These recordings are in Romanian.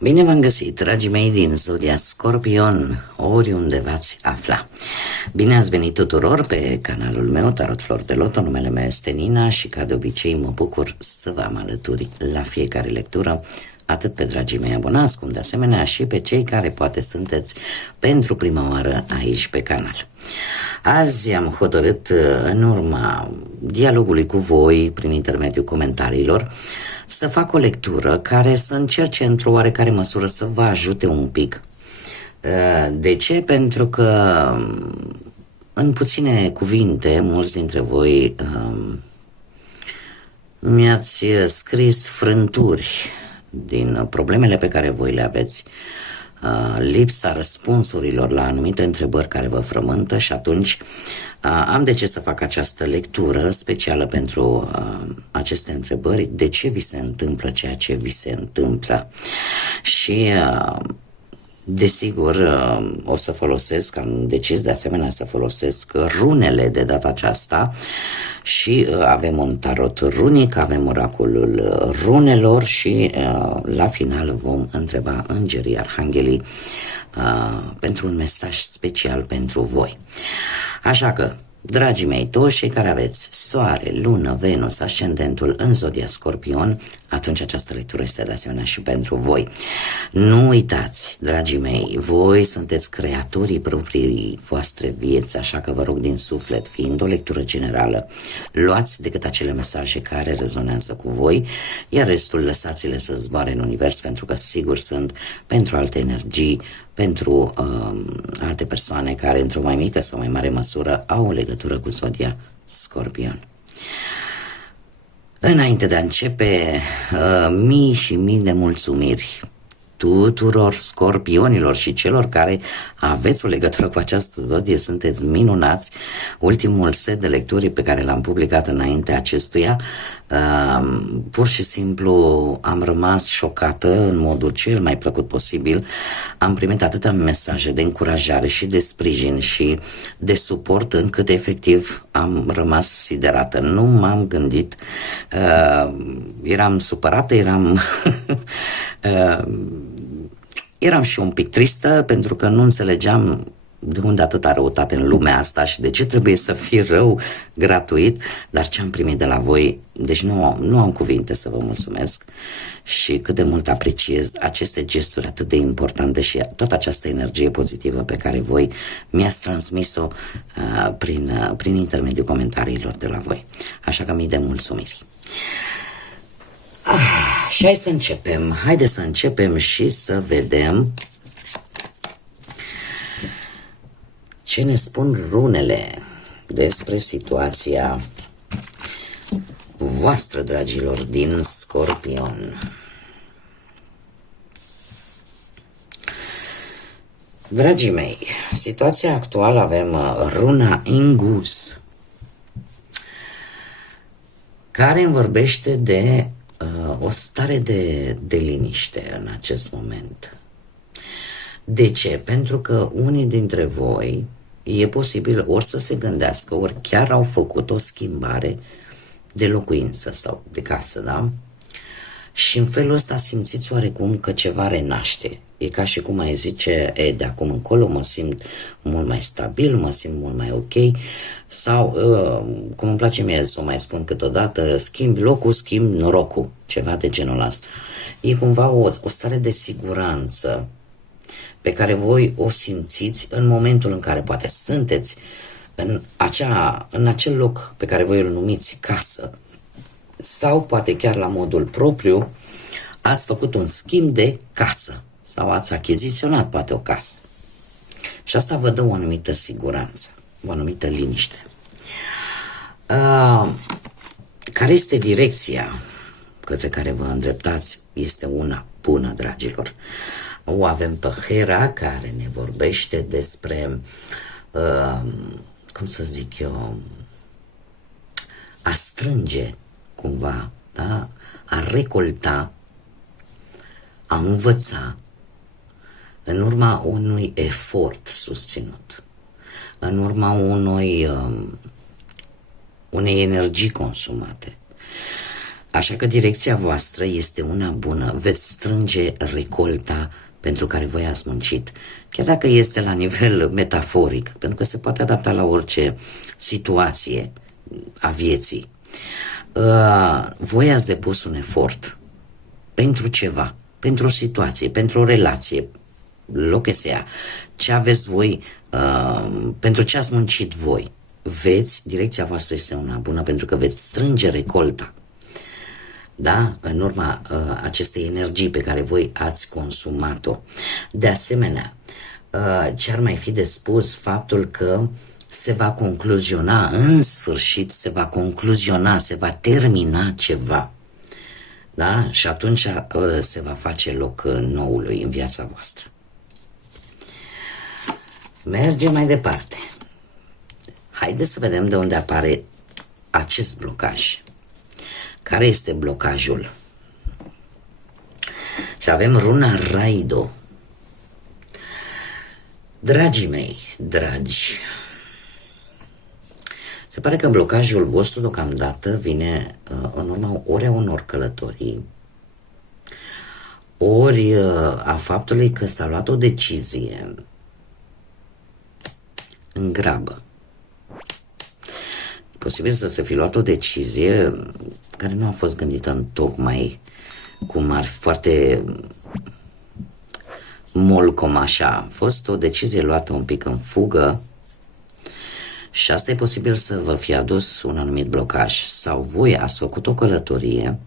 Bine v-am găsit, dragii mei din Zodia Scorpion, oriunde v-ați afla. Bine ați venit tuturor pe canalul meu, Tarot Flor de Loto, numele meu este Nina și ca de obicei mă bucur să vă am alături la fiecare lectură, atât pe dragii mei abonați, cum de asemenea și pe cei care poate sunteți pentru prima oară aici pe canal. Azi am hotărât, în urma dialogului cu voi, prin intermediul comentariilor, să fac o lectură care să încerce într-o oarecare măsură să vă ajute un pic. De ce? Pentru că în puține cuvinte, mulți dintre voi mi-ați scris frânturi din problemele pe care voi le aveți, lipsa răspunsurilor la anumite întrebări care vă frământă și atunci am de ce să fac această lectură specială pentru aceste întrebări, de ce vi se întâmplă ceea ce vi se întâmplă și desigur o să folosesc, am decis de asemenea să folosesc runele de data aceasta și avem un tarot runic, avem oracolul runelor și la final vom întreba îngerii, arhanghelii pentru un mesaj special pentru voi. Așa că, dragii mei, toți cei care aveți Soare, Lună, Venus, ascendentul în Zodia Scorpion, atunci această lectură este de asemenea și pentru voi. Nu uitați, dragii mei, voi sunteți creatorii proprii voastre vieți, așa că vă rog din suflet, fiind o lectură generală, luați decât acele mesaje care rezonează cu voi, iar restul lăsați-le să zboare în univers, pentru că sigur sunt pentru alte energii, pentru alte persoane care într-o mai mică sau mai mare măsură au o legătură cu Zodia Scorpion. Înainte de a începe, mii și mii de mulțumiri tuturor scorpionilor și celor care aveți o legătură cu această zodie, sunteți minunați. Ultimul set de lecturi pe care l-am publicat înainte acestuia, pur și simplu am rămas șocată în modul cel mai plăcut posibil. Am primit atâtea mesaje de încurajare și de sprijin și de suport încât efectiv am rămas siderată. Nu m-am gândit, eram supărată, eram și un pic tristă pentru că nu înțelegeam de unde atâta răutate în lumea asta și de ce trebuie să fie rău gratuit, dar ce am primit de la voi, deci nu am cuvinte să vă mulțumesc și cât de mult apreciez aceste gesturi atât de importante și toată această energie pozitivă pe care voi mi-ați transmis-o prin intermediul comentariilor de la voi. Așa că mii de mulțumiri. Și haideți să începem și să vedem ce ne spun runele despre situația voastră, dragilor, din Scorpion. Dragii mei, situația actuală avem runa Ingus, care îmi vorbește de o stare de liniște în acest moment. De ce? Pentru că unii dintre voi e posibil ori să se gândească, ori chiar au făcut o schimbare de locuință sau de casă, da? Și în felul ăsta simțiți oarecum că ceva renaște. E ca și cum ai zice, de acum încolo mă simt mult mai stabil, mă simt mult mai ok, sau, cum îmi place mie să o mai spun câteodată, schimb locul, schimb norocul, ceva de genul ăsta. E cumva o stare de siguranță pe care voi o simțiți în momentul în care poate sunteți în acel loc pe care voi îl numiți casă, sau poate chiar la modul propriu ați făcut un schimb de casă sau ați achiziționat poate o casă. Și asta vă dă o anumită siguranță, o anumită liniște. Care este direcția către care vă îndreptați? Este una bună, dragilor. O avem pe Hera, care ne vorbește despre, cum să zic eu, a strânge cumva, da? A recolta, a învăța în urma unui efort susținut, în urma unei energii consumate. Așa că direcția voastră este una bună, veți strânge recolta pentru care voi ați muncit, chiar dacă este la nivel metaforic, pentru că se poate adapta la orice situație a vieții. Voi ați depus un efort pentru ceva, pentru o situație, pentru o relație, loc că sea, ce aveți voi, pentru ce ați muncit voi, direcția voastră este una bună pentru că veți strânge recolta, da? În urma acestei energii pe care voi ați consumat-o. De asemenea, ce ar mai fi de spus, faptul că se va concluziona, în sfârșit se va concluziona, se va termina ceva, da? Și atunci se va face loc noului în viața voastră. Mergem mai departe. Haideți să vedem de unde apare acest blocaj. Care este blocajul? Și avem runa Raido. Dragii mei, dragi, se pare că blocajul vostru deocamdată vine în urma ori a unor călătorii, ori a faptului că s-a luat o decizie în grabă. E posibil să se fi luat o decizie care nu a fost gândită în tocmai cum ar fi foarte molcom așa. A fost o decizie luată un pic în fugă și asta e posibil să vă fie adus un anumit blocaj. Sau voi ați făcut o călătorie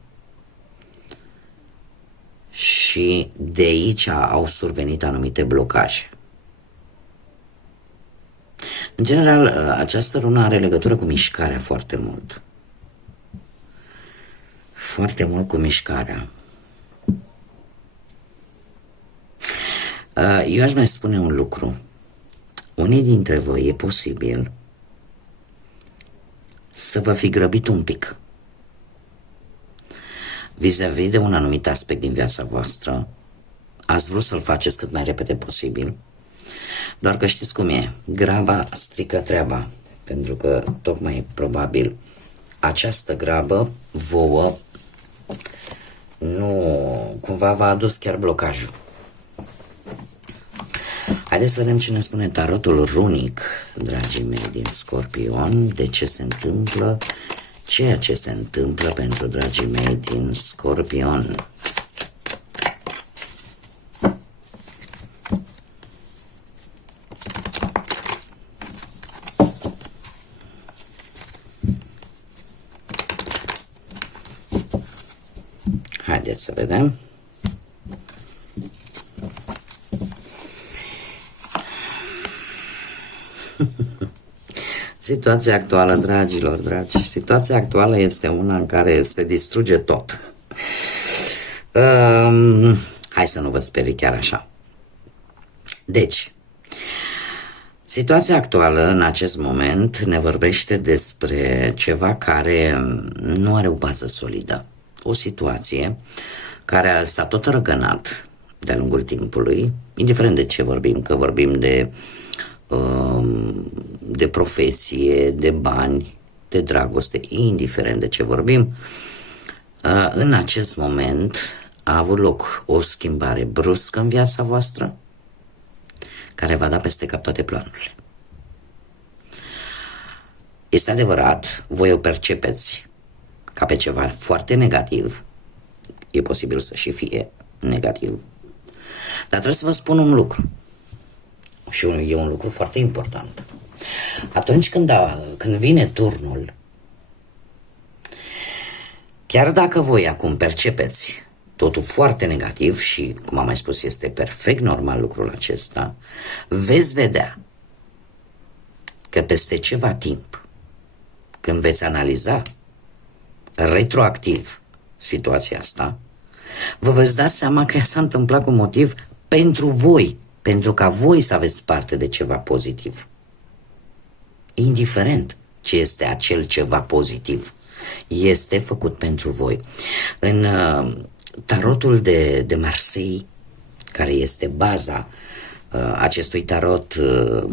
și de aici au survenit anumite blocaje. În general, această rună are legătură cu mișcarea foarte mult. Foarte mult cu mișcarea. Eu aș mai spune un lucru. Unii dintre voi e posibil să vă fi grăbit un pic vis-a-vis de un anumit aspect din viața voastră. Ați vrut să-l faceți cât mai repede posibil, doar că știți cum e, graba strică treaba, pentru că tocmai probabil această grabă vouă nu cumva v-a adus chiar blocajul. Haideți să vedem ce ne spune tarotul runic, dragii mei din Scorpion, de ce se întâmplă, ceea ce se întâmplă pentru dragii mei din Scorpion. Haideți să vedem. Situația actuală, dragilor, dragi, situația actuală este una în care se distruge tot. Hai să nu vă sperii chiar așa. Deci, situația actuală în acest moment ne vorbește despre ceva care nu are o bază solidă. O situație care s-a tot răgănat de-a lungul timpului, indiferent de ce vorbim, că vorbim de profesie, de bani, de dragoste, indiferent de ce vorbim, în acest moment a avut loc o schimbare bruscă în viața voastră care va da peste cap toate planurile. Este adevărat, voi o percepeți ca pe ceva foarte negativ, e posibil să și fie negativ, dar trebuie să vă spun un lucru. Și e un lucru foarte important. Atunci când vine turnul, chiar dacă voi acum percepeți totul foarte negativ și, cum am mai spus, este perfect normal lucrul acesta, veți vedea că peste ceva timp, când veți analiza retroactiv situația asta, vă veți da seama că ea s-a întâmplat cu un motiv pentru voi, pentru ca voi să aveți parte de ceva pozitiv. Indiferent ce este acel ceva pozitiv, este făcut pentru voi. În tarotul de Marseille, care este baza acestui tarot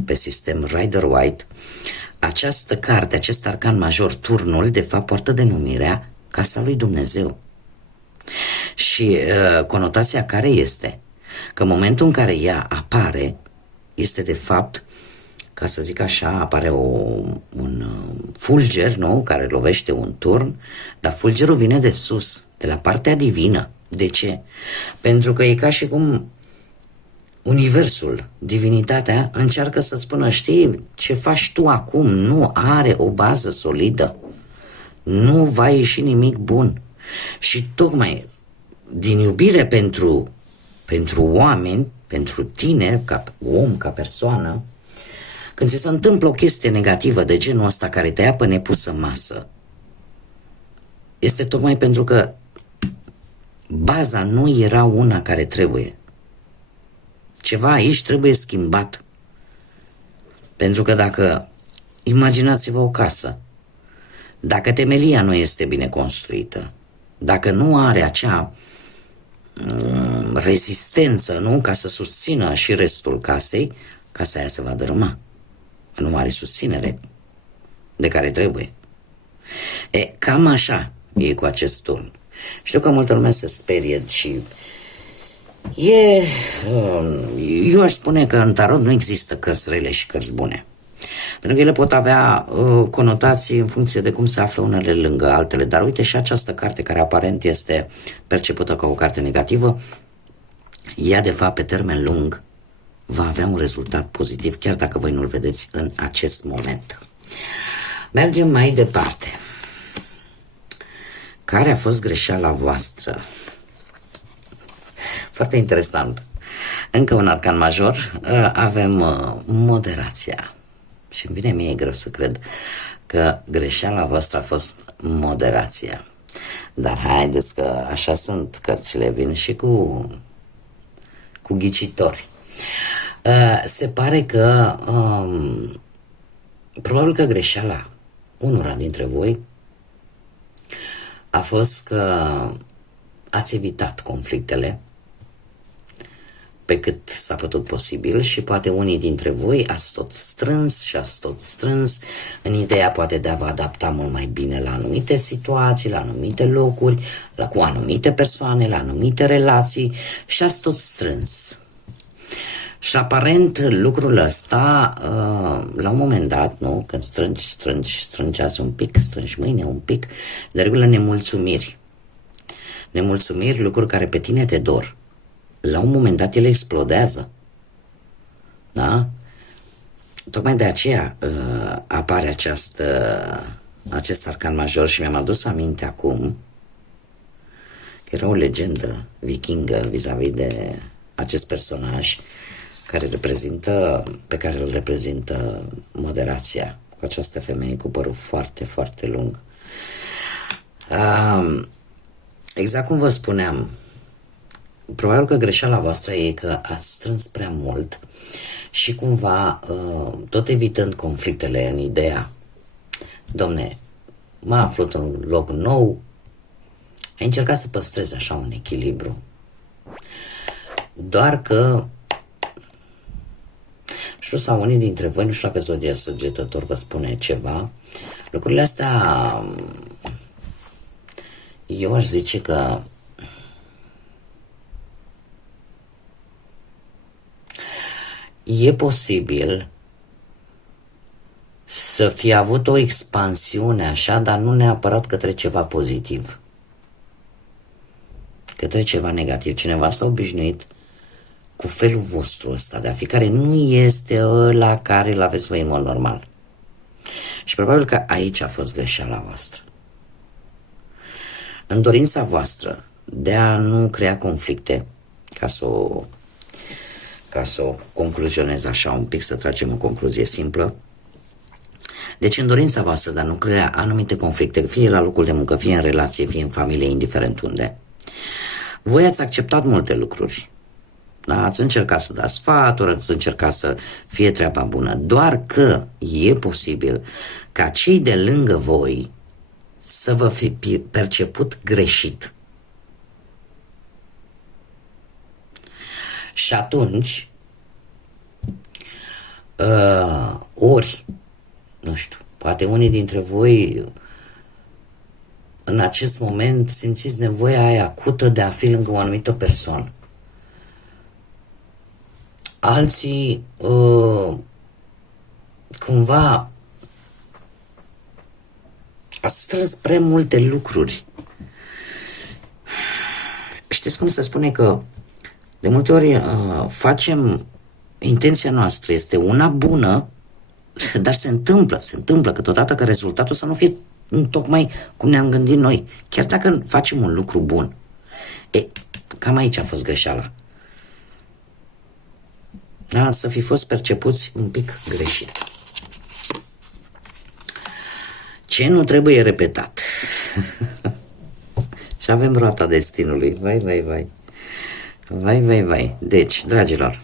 pe sistem Rider-Waite, această carte, acest arcan major, turnul, de fapt poartă denumirea casa lui Dumnezeu. Și conotația care este? Că în momentul în care ea apare, este de fapt, ca să zic așa, apare un fulger, nu? Care lovește un turn, dar fulgerul vine de sus, de la partea divină. De ce? Pentru că e ca și cum universul, divinitatea, încearcă să spună, știi, ce faci tu acum nu are o bază solidă, nu va ieși nimic bun. Și tocmai din iubire pentru oameni, pentru tine, ca om, ca persoană, când ți se întâmplă o chestie negativă de genul ăsta care te ia pe nepusă masă, este tocmai pentru că baza nu era una care trebuie. Ceva aici trebuie schimbat. Pentru că dacă, imaginați-vă o casă, dacă temelia nu este bine construită, dacă nu are acea rezistență, nu, ca să susțină și restul casei, casa aia se va dărâma. Nu are susținere de care trebuie. Cam așa e cu acest turn. Știu că multă lume se sperie și eu aș spune că în tarot nu există cărți rele și cărți bune. Pentru că ele pot avea conotații în funcție de cum se află unele lângă altele. Dar uite, și această carte, care aparent este percepută ca o carte negativă, ea de fapt pe termen lung va avea un rezultat pozitiv, chiar dacă voi nu-l vedeți în acest moment. Mergem mai departe. Care a fost greșeala voastră? Foarte interesant. Încă un arcan major, avem moderația. Și îmi vine mie greu să cred că greșeala voastră a fost moderația. Dar haideți că așa sunt cărțile, vin și cu ghicitori. Se pare că probabil că greșeala unora dintre voi a fost că ați evitat conflictele pe cât s-a putut posibil și poate unii dintre voi ați tot strâns în ideea poate de a vă adapta mult mai bine la anumite situații, la anumite locuri, cu anumite persoane, la anumite relații și ați tot strâns. Și aparent lucrul ăsta, la un moment dat, nu, când strângi azi un pic, strângi mâine un pic, de regulă nemulțumiri, lucruri care pe tine te dor. La un moment dat ele explodează. Da? Tocmai de aceea apare acest arcan major și mi-am adus aminte acum că era o legendă vikingă vis-a-vis de acest personaj pe care îl reprezintă moderația, cu această femeie cu părul foarte, foarte lung. Exact cum vă spuneam, probabil că greșeala voastră e că ați strâns prea mult și cumva, tot evitând conflictele în ideea, domne, mă aflu într-un loc nou, ai încercat să păstrezi așa un echilibru. Doar că știu, sau unii dintre voi, nu știu dacă Zodia Săgetător vă spune ceva, lucrurile astea, eu aș zice că e posibil să fie avut o expansiune așa, dar nu neapărat către ceva pozitiv, către ceva negativ. Cineva s-a obișnuit cu felul vostru ăsta de a fi, care nu este ăla care îl aveți voi în mod normal. Și probabil că aici a fost greșeala voastră. În dorința voastră de a nu crea conflicte, ca să o concluzionez așa un pic, să tragem o concluzie simplă. Deci în dorința voastră de a nu crea anumite conflicte, fie la locul de muncă, fie în relație, fie în familie, indiferent unde, voi ați acceptat multe lucruri. Da? Ați încercat să dați sfaturi, ați încercat să fie treaba bună, doar că e posibil ca cei de lângă voi să vă fi perceput greșit. Și atunci, ori, nu știu, poate unii dintre voi în acest moment simțiți nevoia aia acută de a fi lângă o anumită persoană. Alții cumva ați strâns prea multe lucruri. Știți cum se spune că de multe ori intenția noastră este una bună, dar se întâmplă câteodată că rezultatul să nu fie tocmai cum ne-am gândit noi, chiar dacă facem un lucru bun. Cam aici a fost greșeala. Da, să fi fost percepuți un pic greșit. Ce nu trebuie repetat? Și avem roata destinului. Vai. Deci, dragilor,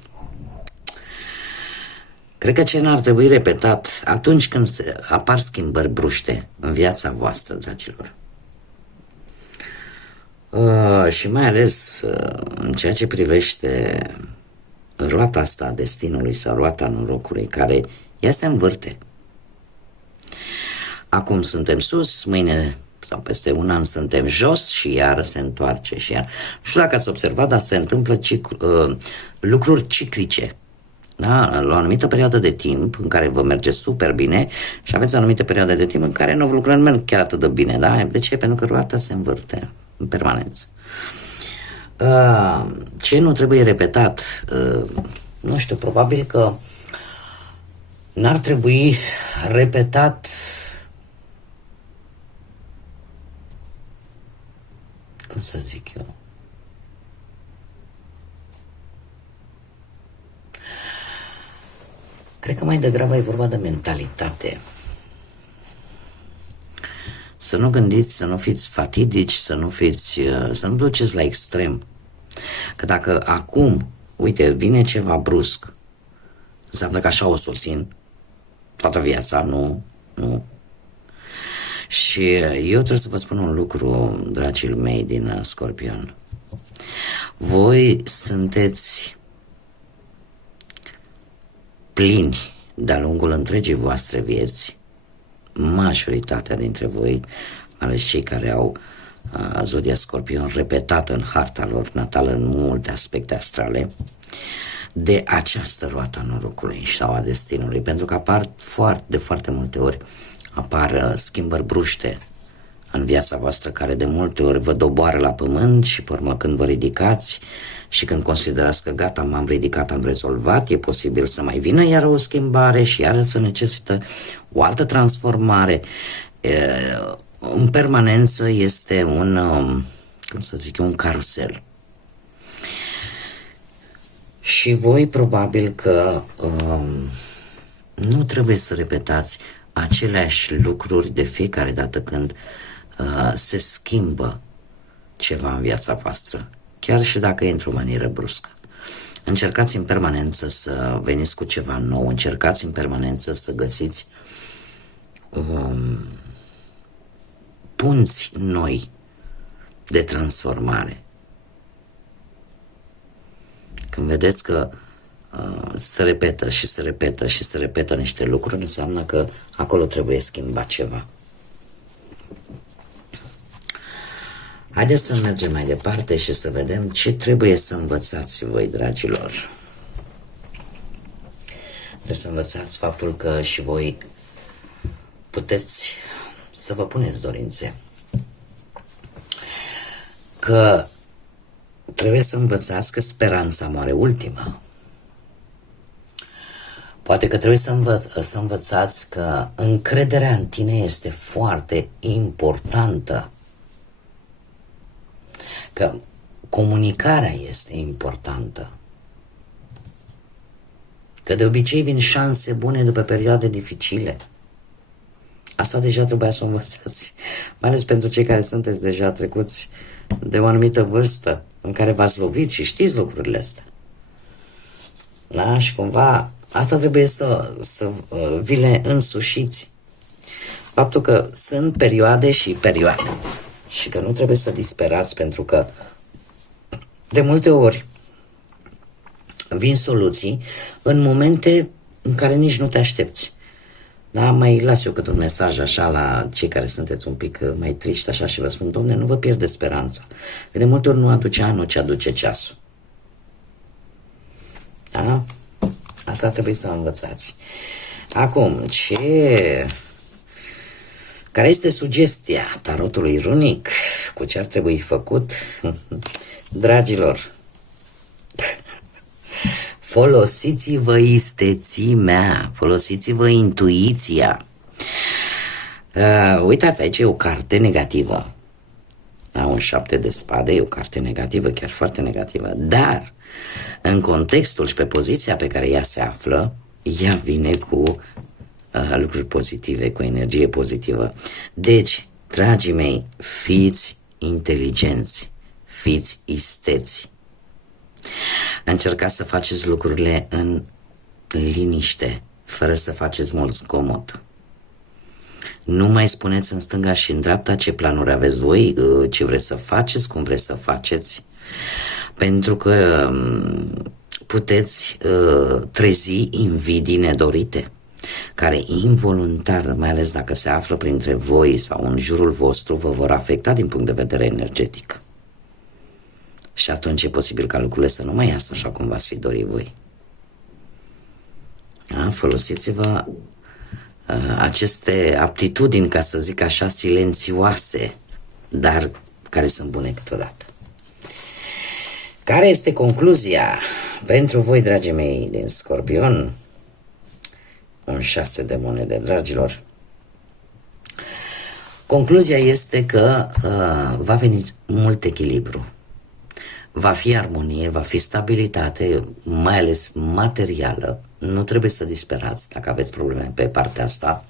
cred că ce n-ar trebui repetat atunci când apar schimbări bruște în viața voastră, dragilor. Și mai ales în ceea ce privește roata asta a destinului sau roata norocului, care ea se învârte. Acum suntem sus, mâine sau peste un an suntem jos și iar se întoarce și iar. Nu știu dacă ați observat, dar se întâmplă lucruri ciclice. Da? La o anumită perioadă de timp în care vă merge super bine și aveți anumite perioade de timp în care lucrurile nu merg chiar atât de bine. Da? De ce? Pentru că roata se învârte în permanență. Ce nu trebuie repetat? Nu știu, probabil că n-ar trebui repetat cum să zic eu? Cred că mai degrabă e vorba de mentalitate. Să nu gândiți, să nu fiți fatidici, să nu duceți la extrem. Că dacă acum, uite, vine ceva brusc, înseamnă că așa o să o țin toată viața, nu. Și eu trebuie să vă spun un lucru, dragii mei din Scorpion. Voi sunteți plini de-a lungul întregii voastre vieți, majoritatea dintre voi, mai ales cei care au zodia Scorpion repetată în harta lor natală în multe aspecte astrale, de această roată a norocului sau a destinului, pentru că apar de foarte multe ori apar schimbări bruște în viața voastră care de multe ori vă doboară la pământ și pe urmă când vă ridicați și când considerați că gata, m-am ridicat, am rezolvat, e posibil să mai vină iar o schimbare și iară să necesită o altă transformare. În permanență este un carusel. Și voi probabil că nu trebuie să repetați aceleași lucruri de fiecare dată când se schimbă ceva în viața voastră, chiar și dacă e într-o manieră bruscă. Încercați în permanență să veniți cu ceva nou, încercați în permanență să găsiți punți noi de transformare. Când vedeți că se repetă și se repetă și se repetă niște lucruri, înseamnă că acolo trebuie schimbat ceva. Haideți să mergem mai departe și să vedem ce trebuie să învățați voi, dragilor. Trebuie să învățați faptul că și voi puteți să vă puneți dorințe. Că trebuie să învățați că speranța moare ultima. Poate că trebuie să învățați că încrederea în tine este foarte importantă. Că comunicarea este importantă. Că de obicei vin șanse bune după perioade dificile. Asta deja trebuia să o învățați. Mai ales pentru cei care sunteți deja trecuți de o anumită vârstă în care v-ați lovit și știți lucrurile astea. Da? Și cumva asta trebuie să vi le însușiți. Faptul că sunt perioade și perioade. Și că nu trebuie să disperați pentru că de multe ori vin soluții în momente în care nici nu te aștepți. Da, mai las eu cât un mesaj așa la cei care sunteți un pic mai triști așa și vă spun, Doamne, nu vă pierde speranța. Că de multe ori nu aduce anul, ci aduce ceasul. Da? Asta trebuie să învățați. Acum, care este sugestia tarotului runic? Cu ce ar trebui făcut? Dragilor, folosiți-vă istețimea, folosiți-vă intuiția. Uitați, aici e o carte negativă. Un 7 de spade e o carte negativă, chiar foarte negativă, dar în contextul și pe poziția pe care ea se află, ea vine cu lucruri pozitive, cu energie pozitivă. Deci, dragii mei, fiți inteligenți, fiți isteți. Încercați să faceți lucrurile în liniște, fără să faceți mult zgomot. Nu mai spuneți în stânga și în dreapta ce planuri aveți voi, ce vreți să faceți, cum vreți să faceți, pentru că puteți trezi invidii nedorite, care involuntar, mai ales dacă se află printre voi sau în jurul vostru, vă vor afecta din punct de vedere energetic. Și atunci e posibil ca lucrurile să nu mai iasă așa cum v-ați fi dorit voi. Da? Folosiți-vă aceste aptitudini, ca să zic așa, silențioase, dar care sunt bune câteodată. Care este concluzia pentru voi, dragii mei, din Scorpion? Un 6 de monede, dragilor. Concluzia este că va veni mult echilibru. Va fi armonie, va fi stabilitate, mai ales materială. Nu trebuie să disperați dacă aveți probleme pe partea asta.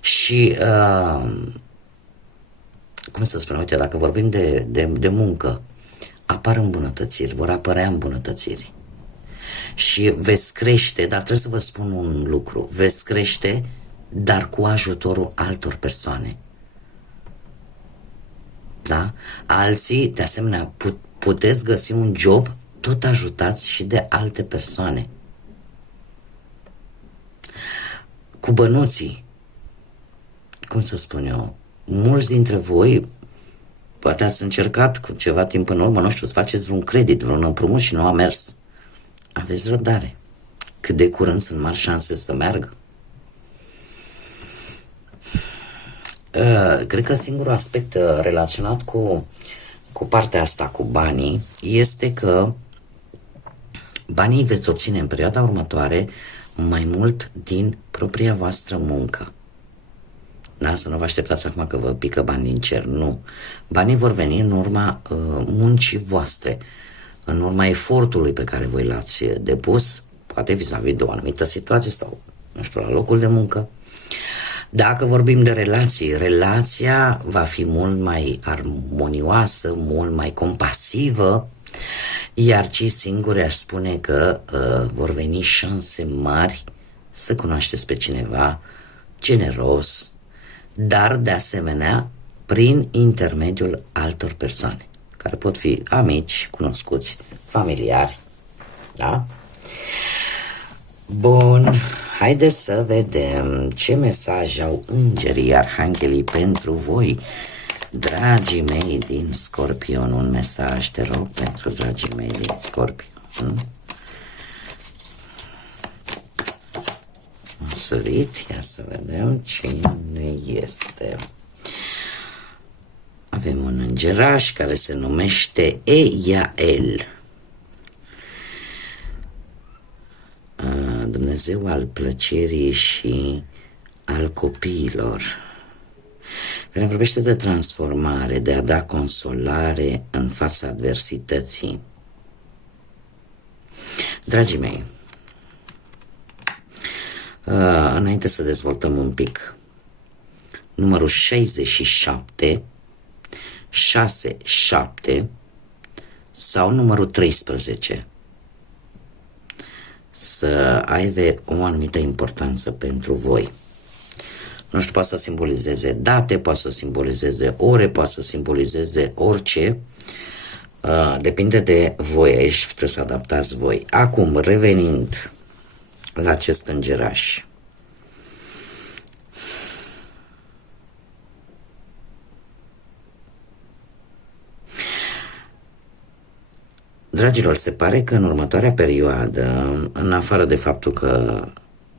Și, cum să spun, uite, dacă vorbim de muncă, apar îmbunătățiri, vor apărea îmbunătățiri. Și veți crește, dar trebuie să vă spun un lucru, veți crește, dar cu ajutorul altor persoane. Da? Alții, de asemenea, puteți găsi un job, tot ajutați și de alte persoane. Cu bănuții, cum să spun eu, mulți dintre voi poate ați încercat cu ceva timp în urmă, nu știu, să faceți vreun credit, vreun împrumut și nu a mers. Aveți răbdare. Cât de curând sunt mari șanse să meargă. Cred că singurul aspect relaționat cu partea asta, cu banii, este că banii veți obține în perioada următoare mai mult din propria voastră muncă. Da? Să nu vă așteptați acum că vă pică bani din cer. Nu. Banii vor veni în urma muncii voastre, în urma efortului pe care voi l-ați depus, poate vis-a-vis de o anumită situație sau, nu știu, la locul de muncă. Dacă vorbim de relații, relația va fi mult mai armonioasă, mult mai compasivă, iar cei singuri aș spune că vor veni șanse mari să cunoașteți pe cineva generos, dar de asemenea prin intermediul altor persoane, care pot fi amici, cunoscuți, familiari. Da? Bun, haideți să vedem ce mesaj au îngerii, arhanghelii pentru voi, dragii mei din Scorpion. Un mesaj, te rog, pentru dragii mei din Scorpion. Am sărit, ia să vedem cine este. Avem un îngeraș care se numește Eiael. Dumnezeu al plăcerii și al copiilor, care vorbește de transformare, de a da consolare în fața adversității. Dragii mei, înainte să dezvoltăm un pic, numărul 67, 67 sau numărul 13 să aibă o anumită importanță pentru voi. Nu știu, poate să simbolizeze date, poate să simbolizeze ore, poate să simbolizeze orice. Depinde de voi, aici trebuie să adaptați voi. Acum, revenind la acest îngeraș, Dragilor, se pare că în următoarea perioadă, în afară de faptul că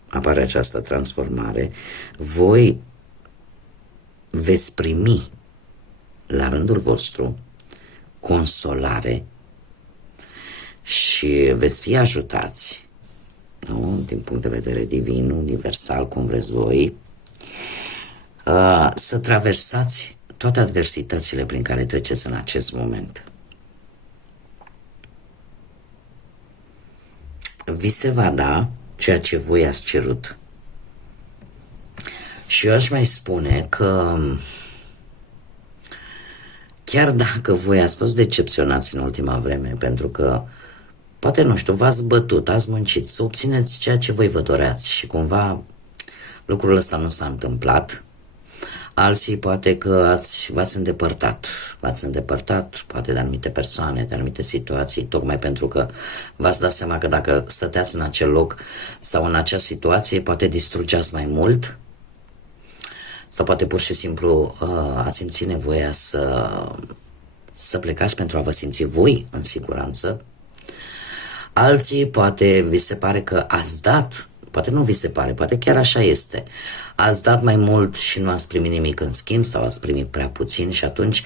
apare această transformare, voi veți primi la rândul vostru consolare și veți fi ajutați, nu? Din punct de vedere divin, universal, cum vreți voi, să traversați toate adversitățile prin care treceți în acest moment. Vi se va da ceea ce voi ați cerut. Și eu aș mai spune că chiar dacă voi ați fost decepționați în ultima vreme, pentru că poate, nu știu, v-ați bătut, ați muncit să obțineți ceea ce voi vă doreați și cumva lucrul ăsta nu s-a întâmplat, alții poate că v-ați îndepărtat poate de anumite persoane, de anumite situații, tocmai pentru că v-ați dat seama că dacă stăteați în acel loc sau în acea situație, poate distrugeați mai mult, sau poate pur și simplu ați simțit nevoia să plecați pentru a vă simți voi în siguranță. Alții poate vi se pare că ați dat, poate nu vi se pare, poate chiar așa este, ați dat mai mult și nu ați primit nimic în schimb sau ați primit prea puțin și atunci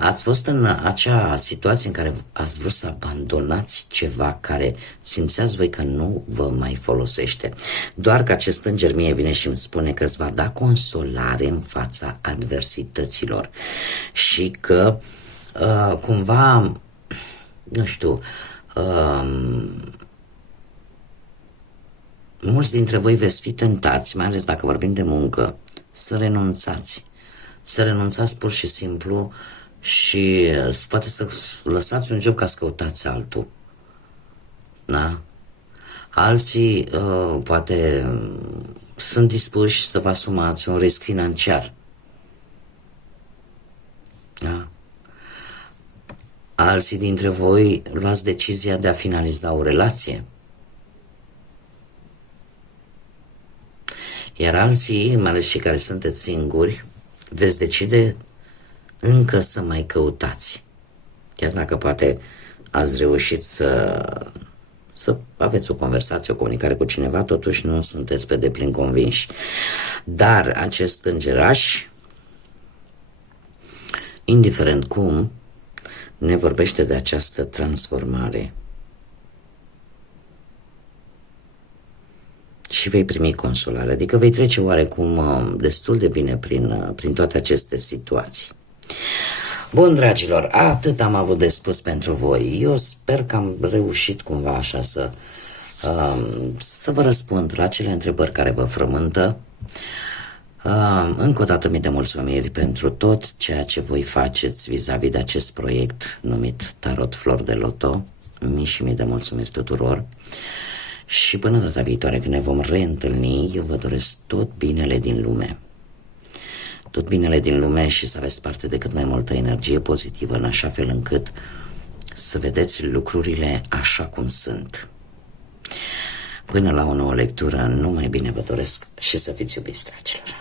ați fost în acea situație în care ați vrut să abandonați ceva care simțeați voi că nu vă mai folosește. Doar că acest înger mie vine și îmi spune că îți va da consolare în fața adversităților și că cumva, nu știu, mulți dintre voi veți fi tentați, mai ales dacă vorbim de muncă, să renunțați. Să renunțați pur și simplu și poate să lăsați un job ca să căutați altul. Da? Alții poate sunt dispuși să vă asumați un risc financiar. Da? Alții dintre voi luați decizia de a finaliza o relație. Iar alții, mai ales cei care sunteți singuri, veți decide încă să mai căutați. Chiar dacă poate ați reușit să aveți o conversație, o comunicare cu cineva, totuși nu sunteți pe deplin convinși. Dar acest îngeraș, indiferent cum, ne vorbește de această transformare. Și vei primi consolare, adică vei trece oarecum destul de bine prin toate aceste situații. Bun, dragilor, atât am avut de spus pentru voi. Eu sper că am reușit cumva așa să vă răspund la acele întrebări care vă frământă. Încă o dată mii de mulțumiri pentru tot ceea ce voi faceți vis-a-vis de acest proiect numit Tarot Flor de Loto. Mii și mii de mulțumiri tuturor. Și până data viitoare când ne vom reîntâlni, eu vă doresc tot binele din lume. Tot binele din lume și să aveți parte de cât mai multă energie pozitivă, în așa fel încât să vedeți lucrurile așa cum sunt. Până la o nouă lectură, numai bine vă doresc și să fiți iubiți, dragilor.